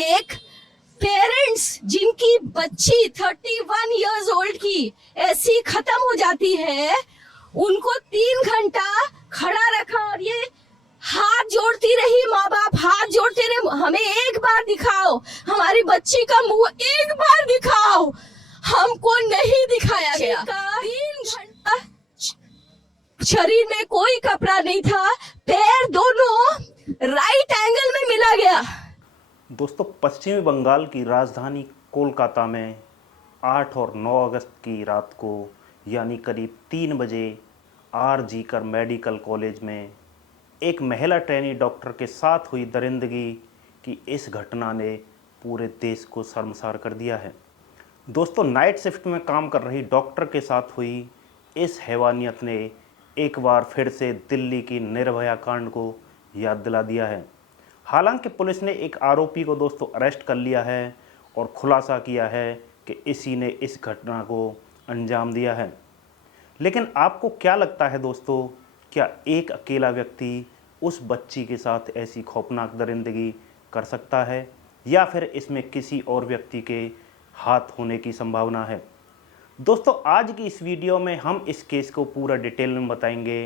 एक पेरेंट्स जिनकी बच्ची 31 इयर्स ओल्ड की ऐसी खत्म हो जाती है, उनको 3 घंटा खड़ा रखा और ये हाथ जोड़ती रही, माँ बाप हाथ जोड़ते रहे, हमें एक बार दिखाओ, हमारी बच्ची का मुंह एक बार दिखाओ। हमको नहीं दिखाया गया। 3 घंटा शरीर में कोई कपड़ा नहीं था, पैर दोनों राइट एंगल में मिला गया। दोस्तों, पश्चिमी बंगाल की राजधानी कोलकाता में 8 और 9 अगस्त की रात को यानी करीब 3 बजे आर.जी. कर मेडिकल कॉलेज में एक महिला ट्रेनी डॉक्टर के साथ हुई दरिंदगी की इस घटना ने पूरे देश को शर्मसार कर दिया है। दोस्तों, नाइट शिफ्ट में काम कर रही डॉक्टर के साथ हुई इस हैवानियत ने एक बार फिर से दिल्ली की निर्भया कांड को याद दिला दिया है। हालांकि पुलिस ने एक आरोपी को दोस्तों अरेस्ट कर लिया है और खुलासा किया है कि इसी ने इस घटना को अंजाम दिया है। लेकिन आपको क्या लगता है दोस्तों, क्या एक अकेला व्यक्ति उस बच्ची के साथ ऐसी खौफनाक दरिंदगी कर सकता है या फिर इसमें किसी और व्यक्ति के हाथ होने की संभावना है? दोस्तों, आज की इस वीडियो में हम इस केस को पूरा डिटेल में बताएंगे।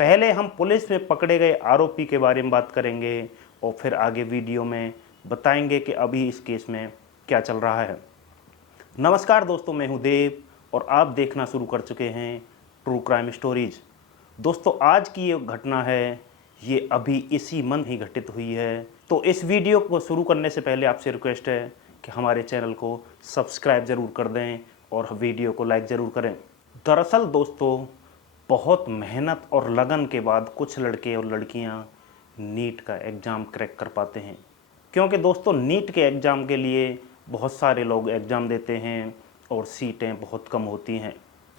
पहले हम पुलिस में पकड़े गए आरोपी के बारे में बात करेंगे और फिर आगे वीडियो में बताएंगे कि अभी इस केस में क्या चल रहा है। नमस्कार दोस्तों, मैं हूं देव और आप देखना शुरू कर चुके हैं ट्रू क्राइम स्टोरीज। दोस्तों, आज की ये घटना है, ये अभी इसी मंथ ही घटित हुई है। तो इस वीडियो को शुरू करने से पहले आपसे रिक्वेस्ट है कि हमारे चैनल को सब्सक्राइब ज़रूर कर दें और वीडियो को लाइक ज़रूर करें। दरअसल दोस्तों, बहुत मेहनत और लगन के बाद कुछ लड़के और लड़कियां नीट का एग्ज़ाम क्रैक कर पाते हैं, क्योंकि दोस्तों नीट के एग्ज़ाम के लिए बहुत सारे लोग एग्ज़ाम देते हैं और सीटें बहुत कम होती हैं।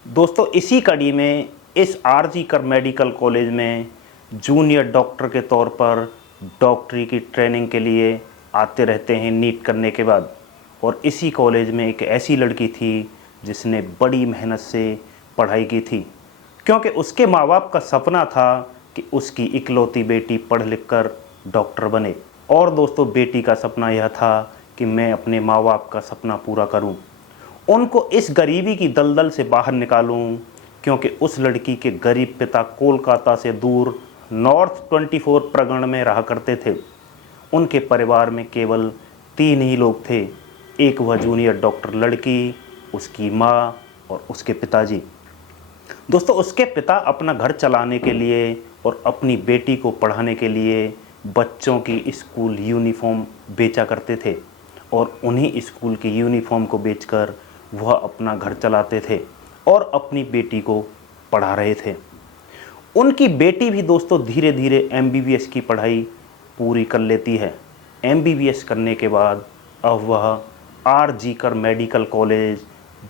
दोस्तों, इसी कड़ी में इस आर.जी. कर मेडिकल कॉलेज में जूनियर डॉक्टर के तौर पर डॉक्टरी की ट्रेनिंग के लिए आते रहते हैं नीट करने के बाद। और इसी कॉलेज में एक ऐसी लड़की थी जिसने बड़ी मेहनत से पढ़ाई की थी, क्योंकि उसके माँ बाप का सपना था कि उसकी इकलौती बेटी पढ़ लिख कर डॉक्टर बने। और दोस्तों, बेटी का सपना यह था कि मैं अपने माँ बाप का सपना पूरा करूं, उनको इस गरीबी की दलदल से बाहर निकालूं, क्योंकि उस लड़की के गरीब पिता कोलकाता से दूर नॉर्थ 24 प्रगण में रहा करते थे। उनके परिवार में केवल 3 ही लोग थे, एक वह जूनियर डॉक्टर लड़की, उसकी माँ और उसके पिताजी। दोस्तों, उसके पिता अपना घर चलाने के लिए और अपनी बेटी को पढ़ाने के लिए बच्चों की स्कूल यूनिफॉर्म बेचा करते थे और उन्हीं स्कूल की यूनिफॉर्म को बेचकर वह अपना घर चलाते थे और अपनी बेटी को पढ़ा रहे थे। उनकी बेटी भी दोस्तों धीरे धीरे एमबीबीएस की पढ़ाई पूरी कर लेती है। एमबीबीएस करने के बाद अब वह आर.जी. कर मेडिकल कॉलेज,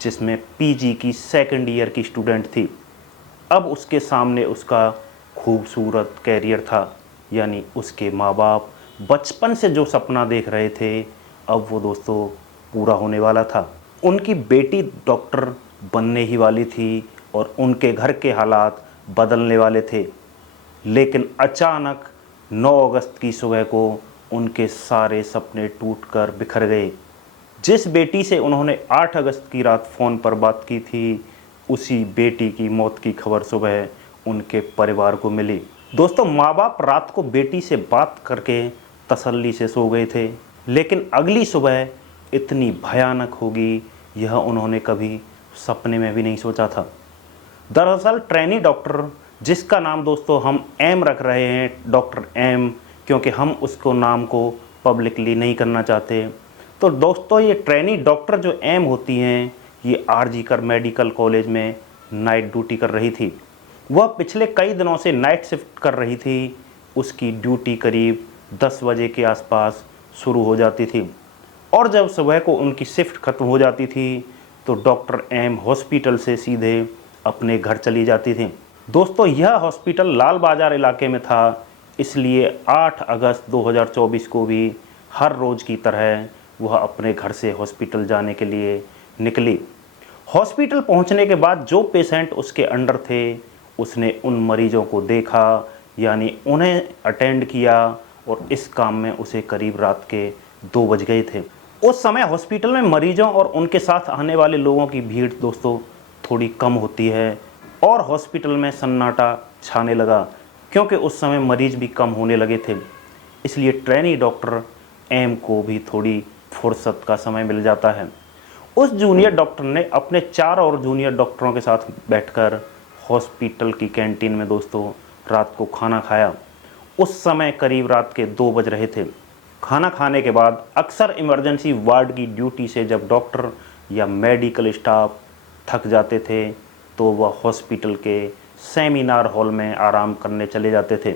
जिसमें पीजी की सेकंड ईयर की स्टूडेंट थी, अब उसके सामने उसका खूबसूरत कैरियर था। यानी उसके माँ बाप बचपन से जो सपना देख रहे थे, अब वो दोस्तों पूरा होने वाला था। उनकी बेटी डॉक्टर बनने ही वाली थी और उनके घर के हालात बदलने वाले थे। लेकिन अचानक 9 अगस्त की सुबह को उनके सारे सपने टूटकर बिखर गए। जिस बेटी से उन्होंने 8 अगस्त की रात फ़ोन पर बात की थी, उसी बेटी की मौत की खबर सुबह उनके परिवार को मिली। दोस्तों, माँ बाप रात को बेटी से बात करके तसल्ली से सो गए थे, लेकिन अगली सुबह इतनी भयानक होगी यह उन्होंने कभी सपने में भी नहीं सोचा था। दरअसल ट्रेनी डॉक्टर, जिसका नाम दोस्तों हम एम रख रहे हैं, डॉक्टर एम, क्योंकि हम उसको नाम को पब्लिकली नहीं करना चाहते। तो दोस्तों, ये ट्रेनी डॉक्टर जो एम होती हैं, ये आर.जी. कर मेडिकल कॉलेज में नाइट ड्यूटी कर रही थी। वह पिछले कई दिनों से नाइट शिफ्ट कर रही थी। उसकी ड्यूटी करीब 10 बजे के आसपास शुरू हो जाती थी और जब सुबह को उनकी शिफ्ट खत्म हो जाती थी तो डॉक्टर एम हॉस्पिटल से सीधे अपने घर चली जाती थी। दोस्तों, यह हॉस्पिटल लाल बाजार इलाके में था, इसलिए 8 अगस्त 2024 को भी हर रोज़ की तरह वह अपने घर से हॉस्पिटल जाने के लिए निकली। हॉस्पिटल पहुंचने के बाद जो पेशेंट उसके अंडर थे, उसने उन मरीजों को देखा, यानी उन्हें अटेंड किया और इस काम में उसे करीब रात के 2 बज गए थे। उस समय हॉस्पिटल में मरीजों और उनके साथ आने वाले लोगों की भीड़ दोस्तों थोड़ी कम होती है और हॉस्पिटल में सन्नाटा छाने लगा, क्योंकि उस समय मरीज भी कम होने लगे थे। इसलिए ट्रेनी डॉक्टर एम को भी थोड़ी फुर्सत का समय मिल जाता है। उस जूनियर डॉक्टर ने अपने 4 और जूनियर डॉक्टरों के साथ बैठकर हॉस्पिटल की कैंटीन में दोस्तों रात को खाना खाया। उस समय करीब रात के 2 बज रहे थे। खाना खाने के बाद अक्सर इमरजेंसी वार्ड की ड्यूटी से जब डॉक्टर या मेडिकल स्टाफ थक जाते थे तो वह हॉस्पिटल के सेमिनार हॉल में आराम करने चले जाते थे।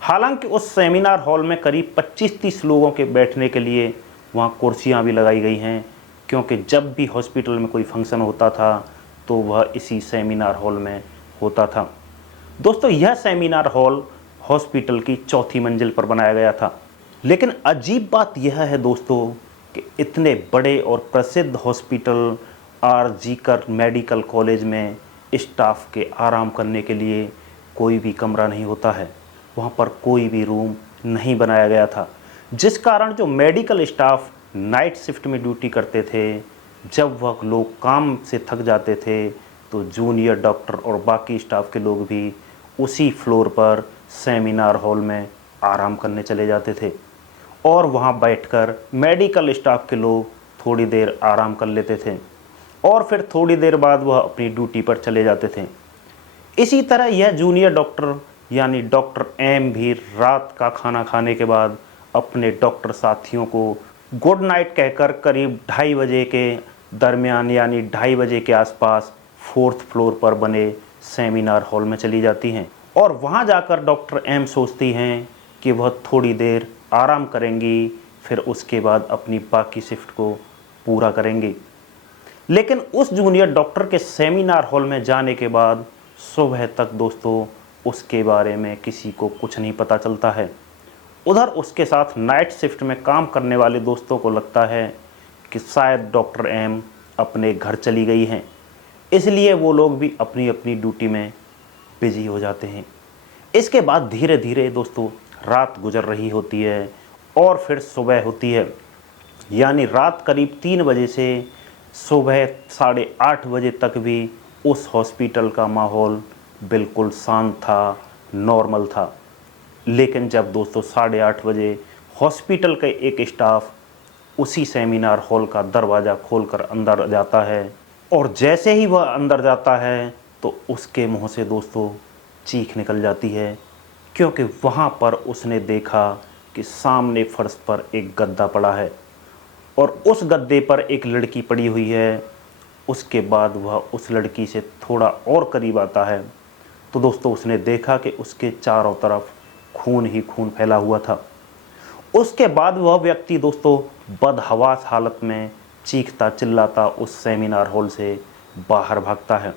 हालांकि उस सेमिनार हॉल में करीब 25-30 लोगों के बैठने के लिए वहाँ कुर्सियाँ भी लगाई गई हैं, क्योंकि जब भी हॉस्पिटल में कोई फंक्शन होता था तो वह इसी सेमिनार हॉल में होता था। दोस्तों यह सेमिनार हॉल हॉस्पिटल की 4थी मंजिल पर बनाया गया था। लेकिन अजीब बात यह है दोस्तों कि इतने बड़े और प्रसिद्ध हॉस्पिटल आर.जी.कर मेडिकल कॉलेज में स्टाफ के आराम करने के लिए कोई भी कमरा नहीं होता है। वहाँ पर कोई भी रूम नहीं बनाया गया था, जिस कारण जो मेडिकल स्टाफ नाइट शिफ्ट में ड्यूटी करते थे, जब वह लोग काम से थक जाते थे तो जूनियर डॉक्टर और बाकी स्टाफ के लोग भी उसी फ्लोर पर सेमिनार हॉल में आराम करने चले जाते थे और वहाँ बैठकर मेडिकल स्टाफ के लोग थोड़ी देर आराम कर लेते थे और फिर थोड़ी देर बाद वह अपनी ड्यूटी पर चले जाते थे। इसी तरह यह जूनियर डॉक्टर यानी डॉक्टर एम भी रात का खाना खाने के बाद अपने डॉक्टर साथियों को गुड नाइट कहकर करीब 2:30 बजे के दरमियान यानी 2:30 बजे के आसपास 4th फ्लोर पर बने सेमिनार हॉल में चली जाती हैं और वहां जाकर डॉक्टर एम सोचती हैं कि वह थोड़ी देर आराम करेंगी, फिर उसके बाद अपनी बाकी शिफ्ट को पूरा करेंगी। लेकिन उस जूनियर डॉक्टर के सेमिनार हॉल में जाने के बाद सुबह तक दोस्तों उसके बारे में किसी को कुछ नहीं पता चलता है। उधर उसके साथ नाइट शिफ्ट में काम करने वाले दोस्तों को लगता है कि शायद डॉक्टर एम अपने घर चली गई हैं, इसलिए वो लोग भी अपनी अपनी ड्यूटी में बिजी हो जाते हैं। इसके बाद धीरे धीरे दोस्तों रात गुजर रही होती है और फिर सुबह होती है, यानी रात करीब 3 बजे से सुबह 8:30 बजे तक भी उस हॉस्पिटल का माहौल बिल्कुल शांत था, नॉर्मल था। लेकिन जब दोस्तों 8:30 बजे हॉस्पिटल का एक स्टाफ उसी सेमिनार हॉल का दरवाज़ा खोलकर अंदर जाता है और जैसे ही वह अंदर जाता है तो उसके मुंह से दोस्तों चीख निकल जाती है, क्योंकि वहाँ पर उसने देखा कि सामने फर्श पर एक गद्दा पड़ा है और उस गद्दे पर एक लड़की पड़ी हुई है। उसके बाद वह उस लड़की से थोड़ा और करीब आता है तो दोस्तों उसने देखा कि उसके चारों तरफ खून ही खून फैला हुआ था। उसके बाद वह व्यक्ति दोस्तों बदहवास हालत में चीखता चिल्लाता उस सेमिनार हॉल से बाहर भागता है।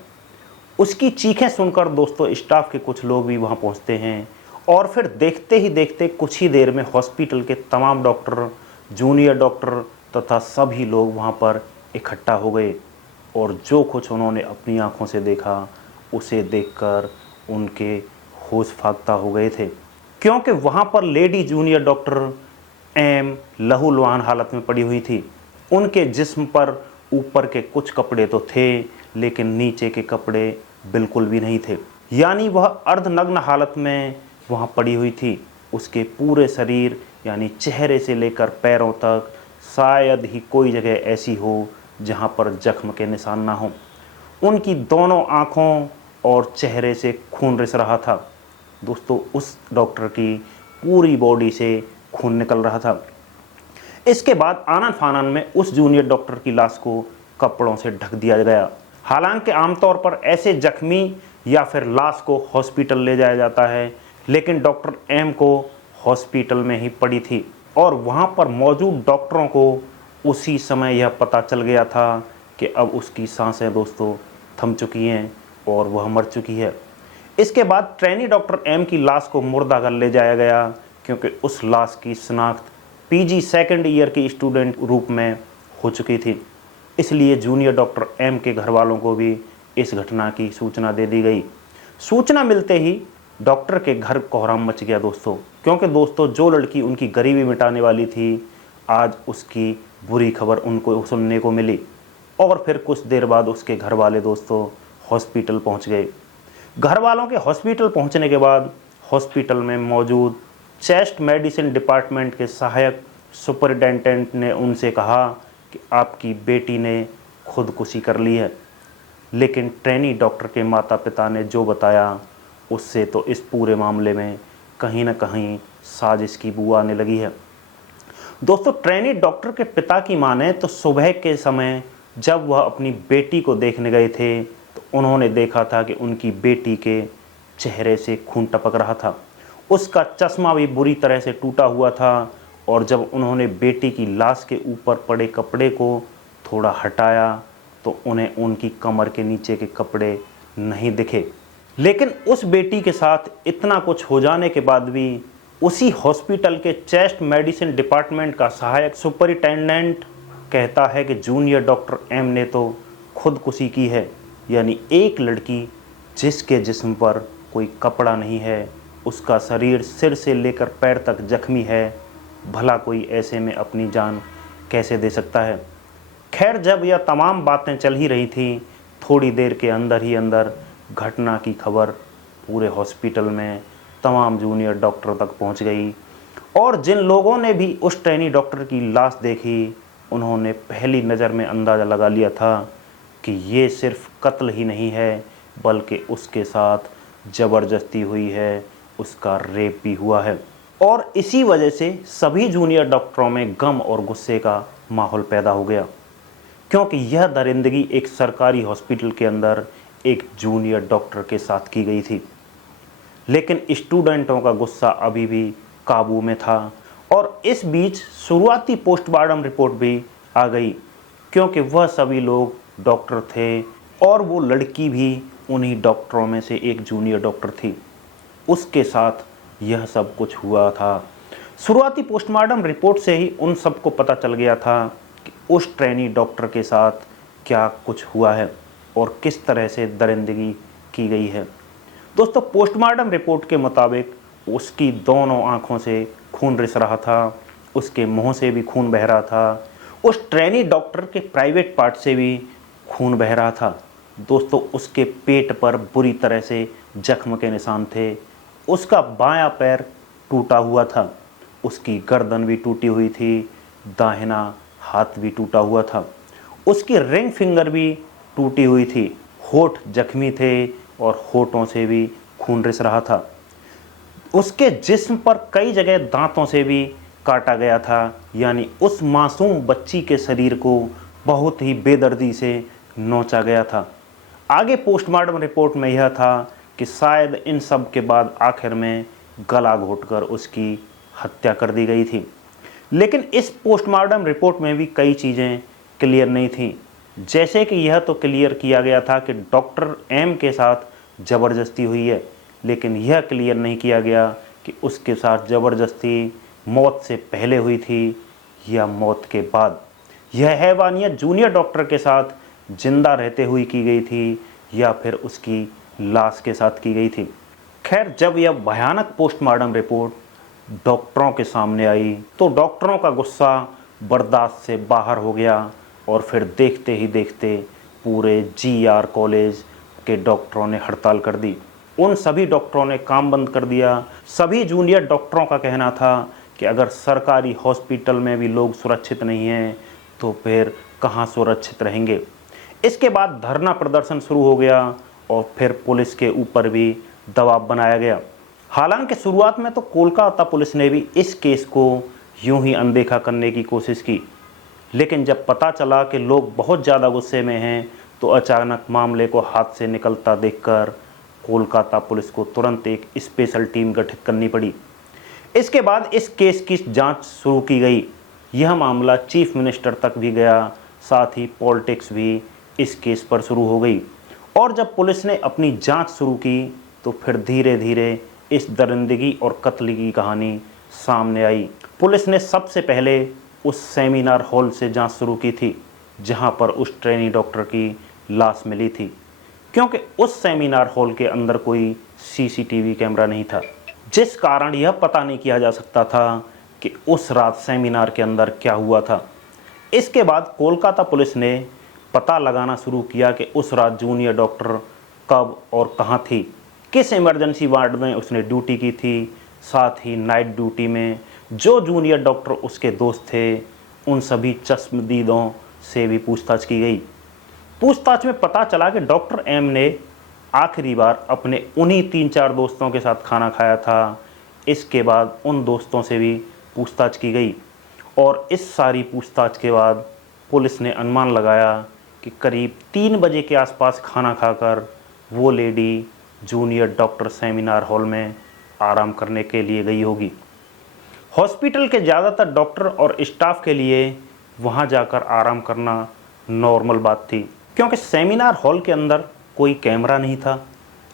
उसकी चीखें सुनकर दोस्तों स्टाफ के कुछ लोग भी वहां पहुंचते हैं और फिर देखते ही देखते कुछ ही देर में हॉस्पिटल के तमाम डॉक्टर, जूनियर डॉक्टर तथा सभी लोग वहां पर इकट्ठा हो गए और जो कुछ उन्होंने अपनी आंखों से देखा उसे देखकर उनके होश फाख्ता हो गए थे, क्योंकि वहां पर लेडी जूनियर डॉक्टर एम लहूलुहान हालत में पड़ी हुई थी। उनके जिस्म पर ऊपर के कुछ कपड़े तो थे लेकिन नीचे के कपड़े बिल्कुल भी नहीं थे, यानी वह अर्धनग्न हालत में वहां पड़ी हुई थी। उसके पूरे शरीर यानी चेहरे से लेकर पैरों तक शायद ही कोई जगह ऐसी हो जहां पर जख्म के निशान ना हो। उनकी दोनों आँखों और चेहरे से खून रिस रहा था। दोस्तों उस डॉक्टर की पूरी बॉडी से खून निकल रहा था। इसके बाद आनन फानन में उस जूनियर डॉक्टर की लाश को कपड़ों से ढक दिया गया। हालांकि आमतौर पर ऐसे जख्मी या फिर लाश को हॉस्पिटल ले जाया जाता है, लेकिन डॉक्टर एम को हॉस्पिटल में ही पड़ी थी और वहां पर मौजूद डॉक्टरों को उसी समय यह पता चल गया था कि अब उसकी सांसें दोस्तों थम चुकी हैं और वह मर चुकी है। इसके बाद ट्रेनी डॉक्टर एम की लाश को मुर्दाघर ले जाया गया, क्योंकि उस लाश की शिनाख्त पीजी 2nd ईयर की स्टूडेंट रूप में हो चुकी थी। इसलिए जूनियर डॉक्टर एम के घर वालों को भी इस घटना की सूचना दे दी गई। सूचना मिलते ही डॉक्टर के घर कोहराम मच गया दोस्तों, क्योंकि दोस्तों जो लड़की उनकी गरीबी मिटाने वाली थी आज उसकी बुरी खबर उनको सुनने को मिली। और फिर कुछ देर बाद उसके घर वाले दोस्तों हॉस्पिटल पहुंच गए। घर वालों के हॉस्पिटल पहुंचने के बाद हॉस्पिटल में मौजूद चेस्ट मेडिसिन डिपार्टमेंट के सहायक सुपरिटेंडेंट ने उनसे कहा कि आपकी बेटी ने खुदकुशी कर ली है। लेकिन ट्रेनी डॉक्टर के माता पिता ने जो बताया उससे तो इस पूरे मामले में कहीं ना कहीं साजिश की बू आने लगी है। दोस्तों, ट्रेनी डॉक्टर के पिता की माने तो सुबह के समय जब वह अपनी बेटी को देखने गए थे तो उन्होंने देखा था कि उनकी बेटी के चेहरे से खून टपक रहा था। उसका चश्मा भी बुरी तरह से टूटा हुआ था और जब उन्होंने बेटी की लाश के ऊपर पड़े कपड़े को थोड़ा हटाया तो उन्हें उनकी कमर के नीचे के कपड़े नहीं दिखे। लेकिन उस बेटी के साथ इतना कुछ हो जाने के बाद भी उसी हॉस्पिटल के चेस्ट मेडिसिन डिपार्टमेंट का सहायक सुपरिटेंडेंट कहता है कि जूनियर डॉक्टर एम ने तो खुदकुशी की है। यानी एक लड़की जिसके जिस्म पर कोई कपड़ा नहीं है, उसका शरीर सिर से लेकर पैर तक जख्मी है, भला कोई ऐसे में अपनी जान कैसे दे सकता है। खैर, जब यह तमाम बातें चल ही रही थी, थोड़ी देर के अंदर ही अंदर घटना की खबर पूरे हॉस्पिटल में तमाम जूनियर डॉक्टर तक पहुंच गई। और जिन लोगों ने भी उस ट्रेनी डॉक्टर की लाश देखी, उन्होंने पहली नज़र में अंदाज़ा लगा लिया था कि ये सिर्फ कत्ल ही नहीं है बल्कि उसके साथ ज़बरदस्ती हुई है, उसका रेप भी हुआ है। और इसी वजह से सभी जूनियर डॉक्टरों में गम और गुस्से का माहौल पैदा हो गया, क्योंकि यह दरिंदगी एक सरकारी हॉस्पिटल के अंदर एक जूनियर डॉक्टर के साथ की गई थी। लेकिन स्टूडेंटों का गुस्सा अभी भी काबू में था और इस बीच शुरुआती पोस्टमार्टम रिपोर्ट भी आ गई, क्योंकि वह सभी लोग डॉक्टर थे और वो लड़की भी उन्हीं डॉक्टरों में से एक जूनियर डॉक्टर थी। उसके साथ यह सब कुछ हुआ था। शुरुआती पोस्टमार्टम रिपोर्ट से ही उन सबको पता चल गया था कि उस ट्रेनी डॉक्टर के साथ क्या कुछ हुआ है और किस तरह से दरिंदगी की गई है। दोस्तों, पोस्टमार्टम रिपोर्ट के मुताबिक उसकी दोनों आंखों से खून रिस रहा था, उसके मुंह से भी खून बह रहा था, उस ट्रेनी डॉक्टर के प्राइवेट पार्ट से भी खून बह रहा था। दोस्तों, उसके पेट पर बुरी तरह से जख्म के निशान थे, उसका बायां पैर टूटा हुआ था, उसकी गर्दन भी टूटी हुई थी, दाहिना हाथ भी टूटा हुआ था, उसकी रिंग फिंगर भी टूटी हुई थी, होठ जख्मी थे और होठों से भी खून रिस रहा था। उसके जिस्म पर कई जगह दांतों से भी काटा गया था, यानी उस मासूम बच्ची के शरीर को बहुत ही बेदर्दी से नोचा गया था। आगे पोस्टमार्टम रिपोर्ट में यह था कि शायद इन सब के बाद आखिर में गला घोंटकर उसकी हत्या कर दी गई थी। लेकिन इस पोस्टमार्टम रिपोर्ट में भी कई चीज़ें क्लियर नहीं थी। जैसे कि यह तो क्लियर किया गया था कि डॉक्टर एम के साथ ज़बरदस्ती हुई है, लेकिन यह क्लियर नहीं किया गया कि उसके साथ ज़बरदस्ती मौत से पहले हुई थी या मौत के बाद। यह हैवानियत जूनियर डॉक्टर के साथ जिंदा रहते हुए की गई थी या फिर उसकी लाश के साथ की गई थी। खैर, जब यह भयानक पोस्टमार्टम रिपोर्ट डॉक्टरों के सामने आई तो डॉक्टरों का गुस्सा बर्दाश्त से बाहर हो गया और फिर देखते ही देखते पूरे GR कॉलेज के डॉक्टरों ने हड़ताल कर दी। उन सभी डॉक्टरों ने काम बंद कर दिया। सभी जूनियर डॉक्टरों का कहना था कि अगर सरकारी हॉस्पिटल में भी लोग सुरक्षित नहीं हैं तो फिर कहाँ सुरक्षित रहेंगे। इसके बाद धरना प्रदर्शन शुरू हो गया और फिर पुलिस के ऊपर भी दबाव बनाया गया। हालांकि शुरुआत में तो कोलकाता पुलिस ने भी इस केस को यूं ही अनदेखा करने की कोशिश की, लेकिन जब पता चला कि लोग बहुत ज़्यादा गुस्से में हैं तो अचानक मामले को हाथ से निकलता देखकर कोलकाता पुलिस को तुरंत एक स्पेशल टीम गठित करनी पड़ी। इसके बाद इस केस की जांच शुरू की गई। यह मामला चीफ मिनिस्टर तक भी गया, साथ ही पॉलिटिक्स भी इस केस पर शुरू हो गई। और जब पुलिस ने अपनी जांच शुरू की तो फिर धीरे धीरे इस दरिंदगी और कत्ल की कहानी सामने आई। पुलिस ने सबसे पहले उस सेमिनार हॉल से जांच शुरू की थी जहां पर उस ट्रेनी डॉक्टर की लाश मिली थी, क्योंकि उस सेमिनार हॉल के अंदर कोई CCTV कैमरा नहीं था, जिस कारण यह पता नहीं किया जा सकता था कि उस रात सेमिनार के अंदर क्या हुआ था। इसके बाद कोलकाता पुलिस ने पता लगाना शुरू किया कि उस रात जूनियर डॉक्टर कब और कहाँ थी, किस इमरजेंसी वार्ड में उसने ड्यूटी की थी, साथ ही नाइट ड्यूटी में जो जूनियर डॉक्टर उसके दोस्त थे उन सभी चश्मदीदों से भी पूछताछ की गई। पूछताछ में पता चला कि डॉक्टर एम ने आखिरी बार अपने उन्हीं 3-4 दोस्तों के साथ खाना खाया था। इसके बाद उन दोस्तों से भी पूछताछ की गई और इस सारी पूछताछ के बाद पुलिस ने अनुमान लगाया कि करीब 3 बजे के आसपास खाना खाकर वो lady junior doctor seminar hall में आराम करने के लिए गई होगी। हॉस्पिटल के ज़्यादातर डॉक्टर और स्टाफ के लिए वहाँ जाकर आराम करना नॉर्मल बात थी, क्योंकि सेमिनार हॉल के अंदर कोई कैमरा नहीं था।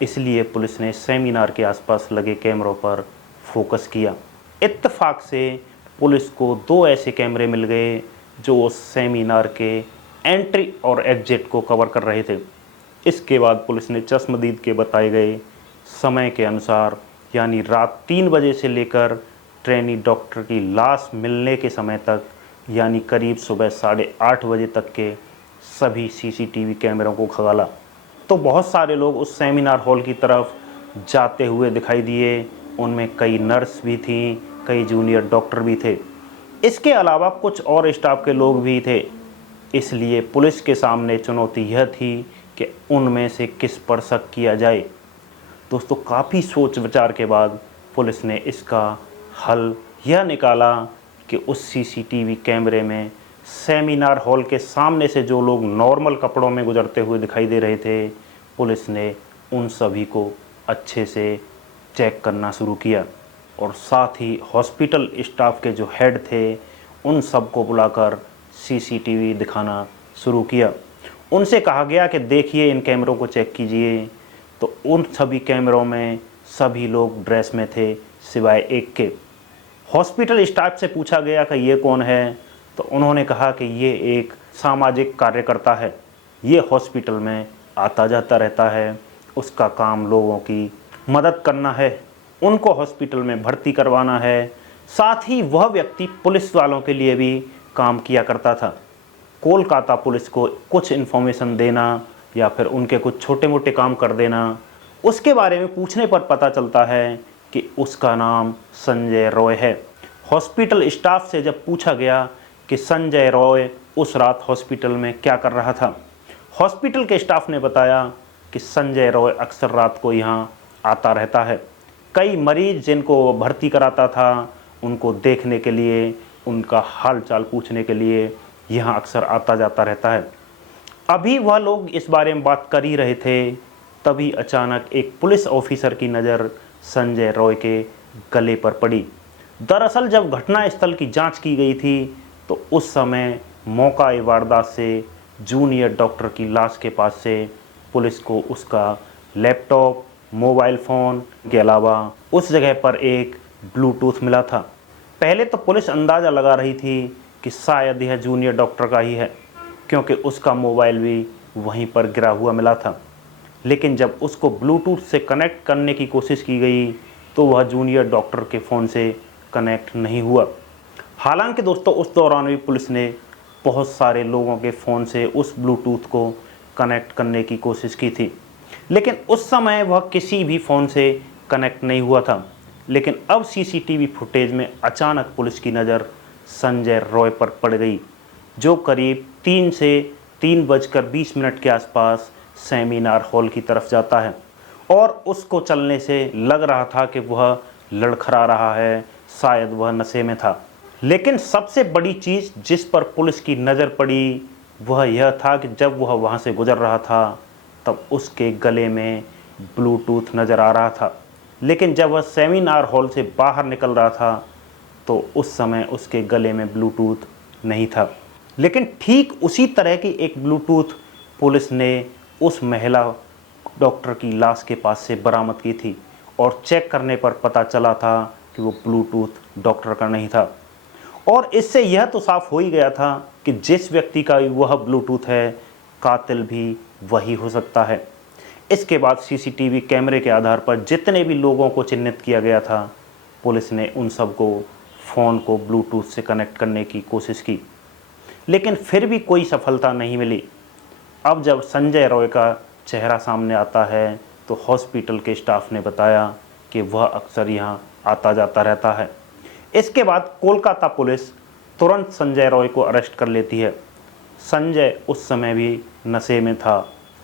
इसलिए पुलिस ने सेमिनार के आसपास लगे कैमरों पर फोकस किया। इत्तेफाक से पुलिस को 2 ऐसे कैमरे मिल गए जो उस सेमिनार के एंट्री और एग्जिट को कवर कर रहे थे। इसके बाद पुलिस ने चश्मदीद के बताए गए समय के अनुसार यानी रात 3 बजे से लेकर ट्रेनी डॉक्टर की लाश मिलने के समय तक यानी करीब सुबह 8:30 बजे तक के सभी सीसीटीवी कैमरों को खंगाला। तो बहुत सारे लोग उस सेमिनार हॉल की तरफ जाते हुए दिखाई दिए। उनमें कई नर्स भी थीं, कई जूनियर डॉक्टर भी थे। इसके अलावा कुछ और स्टाफ के लोग भी थे। इसलिए पुलिस के सामने चुनौती यह थी कि उनमें से किस पर शक किया जाए। दोस्तों, काफ़ी सोच विचार के बाद पुलिस ने इसका हल यह निकाला कि उस सीसीटीवी कैमरे में सेमिनार हॉल के सामने से जो लोग नॉर्मल कपड़ों में गुजरते हुए दिखाई दे रहे थे, पुलिस ने उन सभी को अच्छे से चेक करना शुरू किया और साथ ही हॉस्पिटल स्टाफ के जो हेड थे उन सबको बुलाकर सीसीटीवी दिखाना शुरू किया। उनसे कहा गया कि देखिए, इन कैमरों को चेक कीजिए। तो उन सभी कैमरों में सभी लोग ड्रेस में थे सिवाय एक के। हॉस्पिटल स्टाफ से पूछा गया कि ये कौन है, तो उन्होंने कहा कि ये एक सामाजिक कार्यकर्ता है, ये हॉस्पिटल में आता जाता रहता है, उसका काम लोगों की मदद करना है, उनको हॉस्पिटल में भर्ती करवाना है। साथ ही वह व्यक्ति पुलिस वालों के लिए भी काम किया करता था, कोलकाता पुलिस को कुछ इन्फॉर्मेशन देना या फिर उनके कुछ छोटे मोटे काम कर देना। उसके बारे में पूछने पर पता चलता है कि उसका नाम संजय रॉय है। हॉस्पिटल स्टाफ से जब पूछा गया कि संजय रॉय उस रात हॉस्पिटल में क्या कर रहा था, हॉस्पिटल के स्टाफ ने बताया कि संजय रॉय अक्सर रात को यहाँ आता रहता है। कई मरीज जिनको वो भर्ती कराता था, उनको देखने के लिए, उनका हाल चाल पूछने के लिए यहाँ अक्सर आता जाता रहता है। अभी वह लोग इस बारे में बात कर ही रहे थे, तभी अचानक एक पुलिस ऑफिसर की नज़र संजय रॉय के गले पर पड़ी। दरअसल जब घटनास्थल की जांच की गई थी तो उस समय मौका वारदात से जूनियर डॉक्टर की लाश के पास से पुलिस को उसका लैपटॉप, मोबाइल फ़ोन के अलावा उस जगह पर एक ब्लूटूथ मिला था। पहले तो पुलिस अंदाज़ा लगा रही थी कि शायद यह जूनियर डॉक्टर का ही है, क्योंकि उसका मोबाइल भी वहीं पर गिरा हुआ मिला था। लेकिन जब उसको ब्लूटूथ से कनेक्ट करने की कोशिश की गई तो वह जूनियर डॉक्टर के फ़ोन से कनेक्ट नहीं हुआ। हालांकि दोस्तों, उस दौरान भी पुलिस ने बहुत सारे लोगों के फ़ोन से उस ब्लूटूथ को कनेक्ट करने की कोशिश की थी, लेकिन उस समय वह किसी भी फ़ोन से कनेक्ट नहीं हुआ था। लेकिन अब सीसीटीवी फुटेज में अचानक पुलिस की नज़र संजय रॉय पर पड़ गई, जो करीब 3 से 3:20 के आसपास सेमिनार हॉल की तरफ जाता है और उसको चलने से लग रहा था कि वह लड़खड़ा रहा है, शायद वह नशे में था। लेकिन सबसे बड़ी चीज़ जिस पर पुलिस की नज़र पड़ी वह यह था कि जब वह वहाँ से गुजर रहा था तब उसके गले में ब्लूटूथ नज़र आ रहा था। लेकिन जब वह सेमिनार हॉल से बाहर निकल रहा था तो उस समय उसके गले में ब्लूटूथ नहीं था। लेकिन ठीक उसी तरह की एक ब्लूटूथ पुलिस ने उस महिला डॉक्टर की लाश के पास से बरामद की थी और चेक करने पर पता चला था कि वो ब्लूटूथ डॉक्टर का नहीं था। और इससे यह तो साफ हो ही गया था कि जिस व्यक्ति का वह ब्लूटूथ है, कातिल भी वही हो सकता है। इसके बाद सीसीटीवी कैमरे के आधार पर जितने भी लोगों को चिन्हित किया गया था, पुलिस ने उन सबको फ़ोन को ब्लूटूथ से कनेक्ट करने की कोशिश की, लेकिन फिर भी कोई सफलता नहीं मिली। अब जब संजय रॉय का चेहरा सामने आता है तो हॉस्पिटल के स्टाफ ने बताया कि वह अक्सर यहाँ आता जाता रहता है। इसके बाद कोलकाता पुलिस तुरंत संजय रॉय को अरेस्ट कर लेती है। संजय उस समय भी नशे में था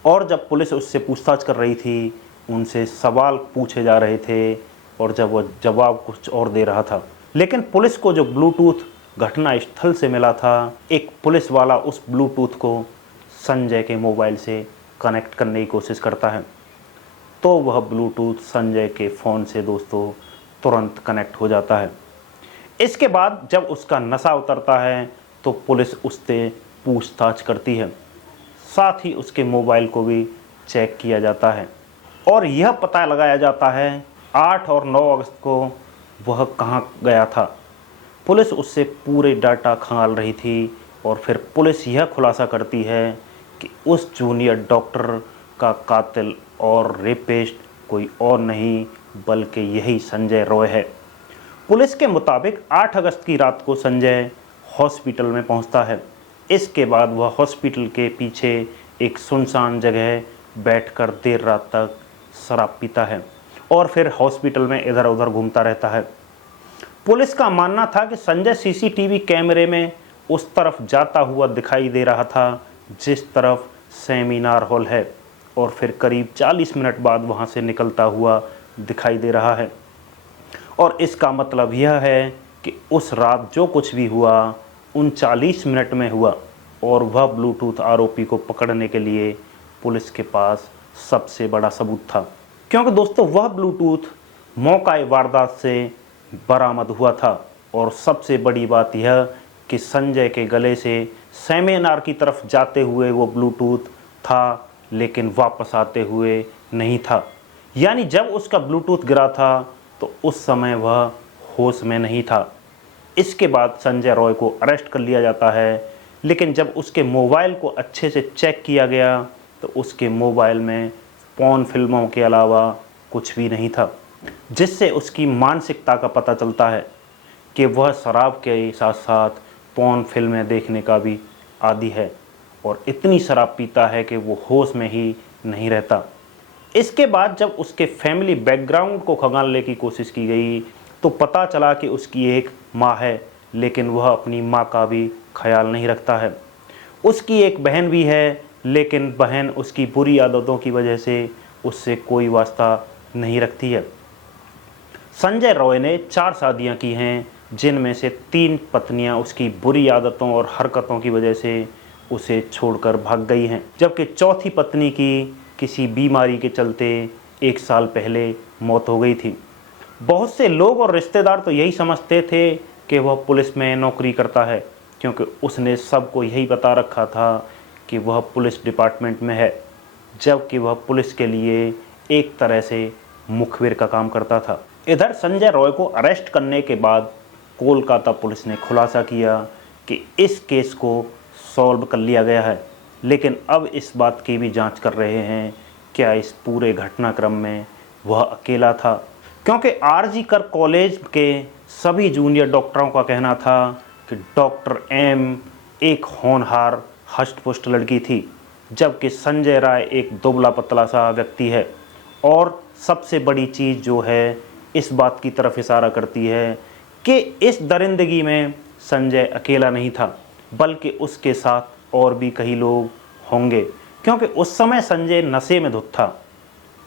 और जब पुलिस उससे पूछताछ कर रही थी, उनसे सवाल पूछे जा रहे थे और जब वह जवाब कुछ और दे रहा था। लेकिन पुलिस को जो ब्लूटूथ घटना स्थल से मिला था, एक पुलिस वाला उस ब्लूटूथ को संजय के मोबाइल से कनेक्ट करने की कोशिश करता है, तो वह ब्लूटूथ संजय के फ़ोन से दोस्तों तुरंत कनेक्ट हो जाता है। इसके बाद जब उसका नशा उतरता है तो पुलिस उससे पूछताछ करती है, साथ ही उसके मोबाइल को भी चेक किया जाता है और यह पता लगाया जाता है 8 और 9 अगस्त को वह कहाँ गया था। पुलिस उससे पूरे डाटा खंगाल रही थी और फिर पुलिस यह खुलासा करती है कि उस जूनियर डॉक्टर का कातिल और रेपिस्ट कोई और नहीं बल्कि यही संजय रॉय है। पुलिस के मुताबिक 8 अगस्त की रात को संजय हॉस्पिटल में पहुंचता है। इसके बाद वह हॉस्पिटल के पीछे एक सुनसान जगह बैठकर देर रात तक शराब पीता है और फिर हॉस्पिटल में इधर उधर घूमता रहता है। पुलिस का मानना था कि संजय सीसीटीवी कैमरे में उस तरफ जाता हुआ दिखाई दे रहा था जिस तरफ सेमिनार हॉल है और फिर करीब 40 मिनट बाद वहां से निकलता हुआ दिखाई दे रहा है। और इसका मतलब यह है कि उस रात जो कुछ भी हुआ उन 40 मिनट में हुआ और वह ब्लूटूथ आरोपी को पकड़ने के लिए पुलिस के पास सबसे बड़ा सबूत था, क्योंकि दोस्तों वह ब्लूटूथ मौका वारदात से बरामद हुआ था। और सबसे बड़ी बात यह कि संजय के गले से सेमिनार की तरफ जाते हुए वो ब्लूटूथ था, लेकिन वापस आते हुए नहीं था। यानी जब उसका ब्लूटूथ गिरा था तो उस समय वह होश में नहीं था। इसके बाद संजय रॉय को अरेस्ट कर लिया जाता है, लेकिन जब उसके मोबाइल को अच्छे से चेक किया गया तो उसके मोबाइल में पॉर्न फिल्मों के अलावा कुछ भी नहीं था, जिससे उसकी मानसिकता का पता चलता है कि वह शराब के साथ साथ पॉर्न फिल्में देखने का भी आदी है और इतनी शराब पीता है कि वो होश में ही नहीं रहता। इसके बाद जब उसके फैमिली बैकग्राउंड को खंगालने की कोशिश की गई तो पता चला कि उसकी एक माँ है, लेकिन वह अपनी माँ का भी ख्याल नहीं रखता है। उसकी एक बहन भी है, लेकिन बहन उसकी बुरी आदतों की वजह से उससे कोई वास्ता नहीं रखती है। संजय रॉय ने 4 शादियां की हैं, जिनमें से 3 पत्नियां उसकी बुरी आदतों और हरकतों की वजह से उसे छोड़कर भाग गई हैं, जबकि चौथी पत्नी की किसी बीमारी के चलते 1 साल पहले मौत हो गई थी। बहुत से लोग और रिश्तेदार तो यही समझते थे कि वह पुलिस में नौकरी करता है, क्योंकि उसने सबको यही बता रखा था कि वह पुलिस डिपार्टमेंट में है, जबकि वह पुलिस के लिए एक तरह से मुखबिर का काम करता था। इधर संजय रॉय को अरेस्ट करने के बाद कोलकाता पुलिस ने खुलासा किया कि इस केस को सॉल्व कर लिया गया है, लेकिन अब इस बात की भी जांच कर रहे हैं क्या इस पूरे घटनाक्रम में वह अकेला था, क्योंकि आरजी कर कॉलेज के सभी जूनियर डॉक्टरों का कहना था कि डॉक्टर एम एक होनहार हष्ट-पुष्ट लड़की थी, जबकि संजय राय एक दुबला पतला सा व्यक्ति है। और सबसे बड़ी चीज़ जो है इस बात की तरफ इशारा करती है कि इस दरिंदगी में संजय अकेला नहीं था, बल्कि उसके साथ और भी कई लोग होंगे, क्योंकि उस समय संजय नशे में धुत था,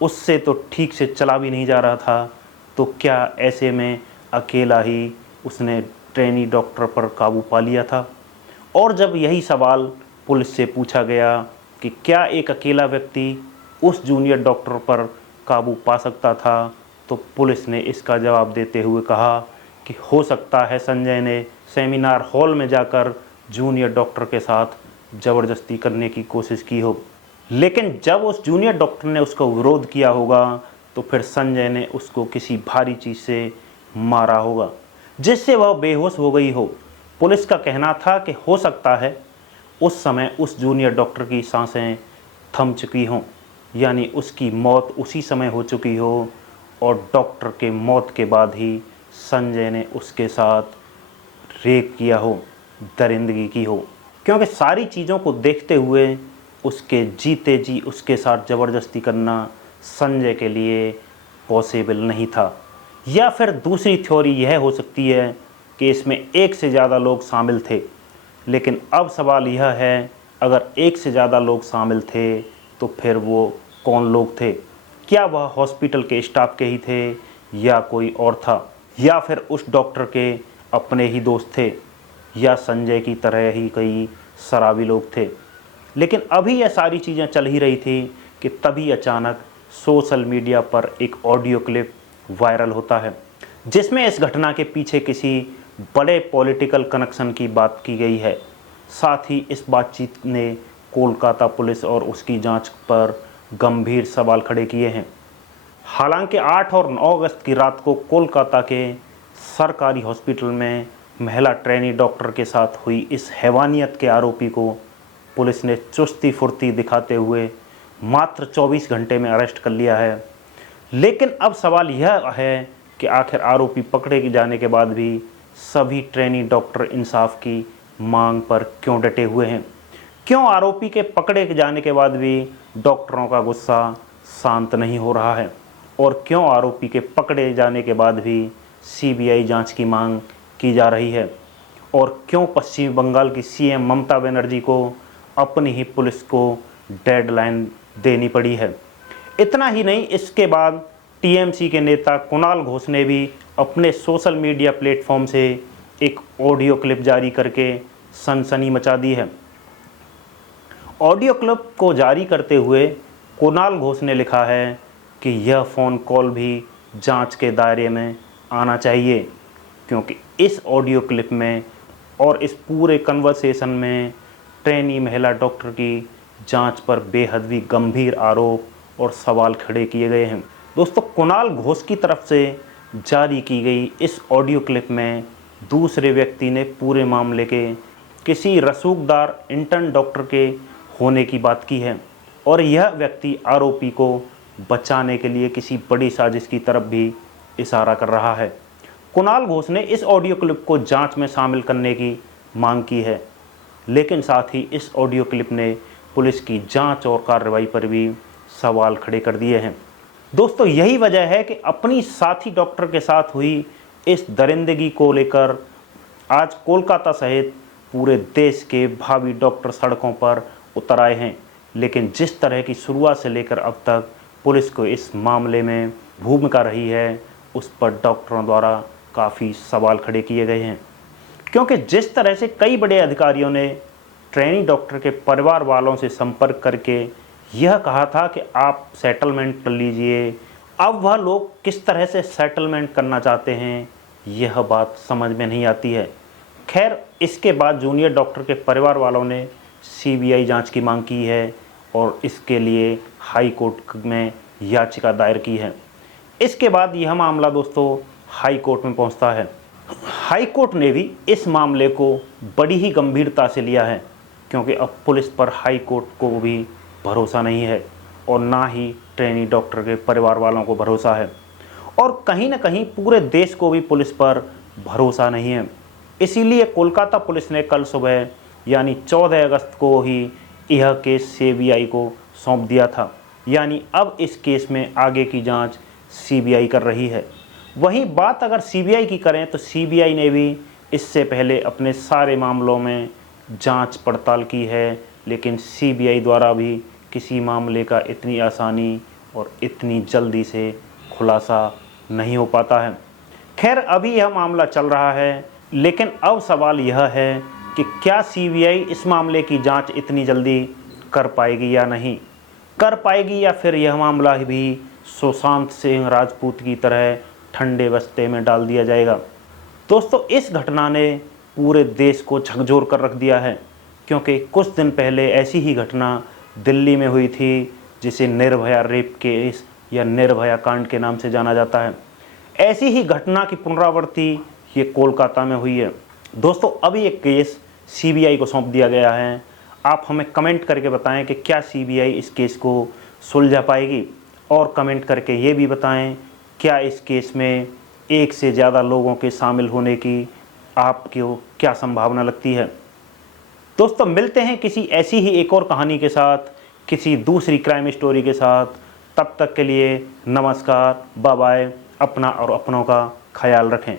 उससे तो ठीक से चला भी नहीं जा रहा था। तो क्या ऐसे में अकेला ही उसने ट्रेनी डॉक्टर पर काबू पा लिया था? और जब यही सवाल पुलिस से पूछा गया कि क्या एक अकेला व्यक्ति उस जूनियर डॉक्टर पर काबू पा सकता था, तो पुलिस ने इसका जवाब देते हुए कहा कि हो सकता है संजय ने सेमिनार हॉल में जाकर जूनियर डॉक्टर के साथ ज़बरदस्ती करने की कोशिश की हो, लेकिन जब उस जूनियर डॉक्टर ने उसका विरोध किया होगा तो फिर संजय ने उसको किसी भारी चीज़ से मारा होगा, जिससे वह बेहोश हो गई हो। पुलिस का कहना था कि हो सकता है उस समय उस जूनियर डॉक्टर की सांसें थम चुकी हों, यानी उसकी मौत उसी समय हो चुकी हो और डॉक्टर के मौत के बाद ही संजय ने उसके साथ रेप किया हो, दरिंदगी की हो, क्योंकि सारी चीज़ों को देखते हुए उसके जीते जी उसके साथ ज़बरदस्ती करना संजय के लिए पॉसिबल नहीं था। या फिर दूसरी थ्योरी यह हो सकती है कि इसमें एक से ज़्यादा लोग शामिल थे, लेकिन अब सवाल यह है, अगर एक से ज़्यादा लोग शामिल थे तो फिर वो कौन लोग थे? क्या वह हॉस्पिटल के स्टाफ के ही थे या कोई और था, या फिर उस डॉक्टर के अपने ही दोस्त थे, या संजय की तरह ही कई शराबी लोग थे? लेकिन अभी यह सारी चीज़ें चल ही रही थी कि तभी अचानक सोशल मीडिया पर एक ऑडियो क्लिप वायरल होता है, जिसमें इस घटना के पीछे किसी बड़े पॉलिटिकल कनेक्शन की बात की गई है। साथ ही इस बातचीत ने कोलकाता पुलिस और उसकी जांच पर गंभीर सवाल खड़े किए हैं। हालांकि 8 और 9 अगस्त की रात को कोलकाता के सरकारी हॉस्पिटल में महिला ट्रेनी डॉक्टर के साथ हुई इस हैवानियत के आरोपी को पुलिस ने चुस्ती फुर्ती दिखाते हुए मात्र 24 घंटे में अरेस्ट कर लिया है। लेकिन अब सवाल यह है कि आखिर आरोपी पकड़े जाने के बाद भी सभी ट्रेनी डॉक्टर इंसाफ की मांग पर क्यों डटे हुए हैं? क्यों आरोपी के पकड़े जाने के बाद भी डॉक्टरों का गुस्सा शांत नहीं हो रहा है? और क्यों आरोपी के पकड़े जाने के बाद भी सीबीआई जांच की मांग की जा रही है? और क्यों पश्चिम बंगाल की सीएम ममता बनर्जी को अपनी ही पुलिस को डेडलाइन देनी पड़ी है? इतना ही नहीं, इसके बाद टीएमसी के नेता कुणाल घोष ने भी अपने सोशल मीडिया प्लेटफॉर्म से एक ऑडियो क्लिप जारी करके सनसनी मचा दी है। ऑडियो क्लिप को जारी करते हुए कुणाल घोष ने लिखा है कि यह फ़ोन कॉल भी जांच के दायरे में आना चाहिए, क्योंकि इस ऑडियो क्लिप में और इस पूरे कन्वर्सेशन में ट्रेनी महिला डॉक्टर की जांच पर बेहद ही गंभीर आरोप और सवाल खड़े किए गए हैं। दोस्तों, कुणाल घोष की तरफ से जारी की गई इस ऑडियो क्लिप में दूसरे व्यक्ति ने पूरे मामले के किसी रसूखदार इंटर्न डॉक्टर के होने की बात की है, और यह व्यक्ति आरोपी को बचाने के लिए किसी बड़ी साजिश की तरफ भी इशारा कर रहा है। कुणाल घोष ने इस ऑडियो क्लिप को जांच में शामिल करने की मांग की है, लेकिन साथ ही इस ऑडियो क्लिप ने पुलिस की जांच और कार्रवाई पर भी सवाल खड़े कर दिए हैं। दोस्तों, यही वजह है कि अपनी साथी डॉक्टर के साथ हुई इस दरिंदगी को लेकर आज कोलकाता सहित पूरे देश के भावी डॉक्टर सड़कों पर उतर आए हैं। लेकिन जिस तरह की शुरुआत से लेकर अब तक पुलिस को इस मामले में भूमिका रही है, उस पर डॉक्टरों द्वारा काफ़ी सवाल खड़े किए गए हैं, क्योंकि जिस तरह से कई बड़े अधिकारियों ने ट्रेनी डॉक्टर के परिवार वालों से संपर्क करके यह कहा था कि आप सेटलमेंट कर लीजिए, अब वह लोग किस तरह से सेटलमेंट करना चाहते हैं यह बात समझ में नहीं आती है। खैर, इसके बाद जूनियर डॉक्टर के परिवार वालों ने सीबीआई जांच की मांग की है और इसके लिए हाई कोर्ट में याचिका दायर की है। इसके बाद यह मामला दोस्तों हाई कोर्ट में पहुंचता है। हाई कोर्ट ने भी इस मामले को बड़ी ही गंभीरता से लिया है, क्योंकि अब पुलिस पर हाई कोर्ट को भी भरोसा नहीं है और ना ही ट्रेनी डॉक्टर के परिवार वालों को भरोसा है, और कहीं ना कहीं पूरे देश को भी पुलिस पर भरोसा नहीं है। इसीलिए कोलकाता पुलिस ने कल सुबह यानी 14 अगस्त को ही यह केस सीबीआई को सौंप दिया था। यानी अब इस केस में आगे की जांच सीबीआई कर रही है। वहीं बात अगर सीबीआई की करें तो सीबीआई ने भी इससे पहले अपने सारे मामलों में जांच पड़ताल की है, लेकिन सीबीआई द्वारा भी किसी मामले का इतनी आसानी और इतनी जल्दी से खुलासा नहीं हो पाता है। खैर, अभी यह मामला चल रहा है, लेकिन अब सवाल यह है कि क्या सीबीआई इस मामले की जांच इतनी जल्दी कर पाएगी या नहीं कर पाएगी, या फिर यह मामला भी सुशांत सिंह राजपूत की तरह ठंडे बस्ते में डाल दिया जाएगा। दोस्तों, इस घटना ने पूरे देश को झकझोर कर रख दिया है, क्योंकि कुछ दिन पहले ऐसी ही घटना दिल्ली में हुई थी, जिसे निर्भया रेप केस या निर्भया कांड के नाम से जाना जाता है। ऐसी ही घटना की पुनरावृत्ति ये कोलकाता में हुई है। दोस्तों, अभी एक केस सीबीआई को सौंप दिया गया है। आप हमें कमेंट करके बताएं कि क्या सीबीआई इस केस को सुलझा पाएगी, और कमेंट करके ये भी बताएं क्या इस केस में एक से ज़्यादा लोगों के शामिल होने की आपको क्या संभावना लगती है? दोस्तों मिलते हैं किसी ऐसी ही एक और कहानी के साथ, किसी दूसरी क्राइम स्टोरी के साथ। तब तक के लिए नमस्कार, बाय बाय। अपना और अपनों का ख्याल रखें।